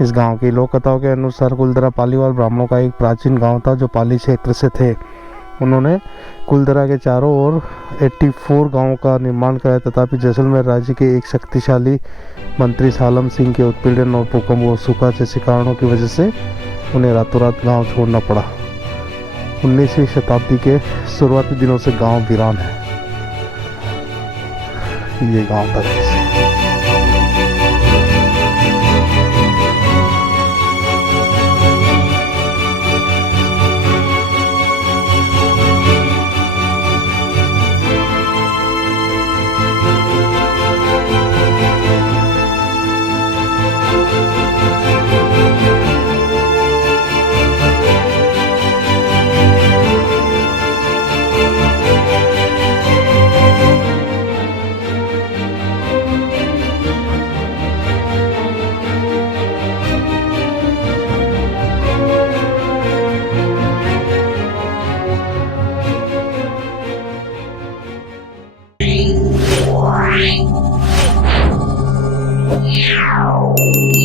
इस गांव की लोक कथाओं के अनुसार कुलदरा पालीवाल ब्राह्मणों का एक प्राचीन गांव था जो पाली क्षेत्र से थे। उन्होंने कुलदरा के चारों ओर 84 गांवों का निर्माण कराया, तथापि जैसलमेर राज्य के एक शक्तिशाली मंत्री सालम सिंह के उत्पीड़न और भूकंप और सूखा जैसे कारणों की वजह से उन्हें रातों रात गाँव छोड़ना पड़ा। 19वीं शताब्दी के शुरुआती दिनों से गांव वीरान है। ये गांव था। Meow.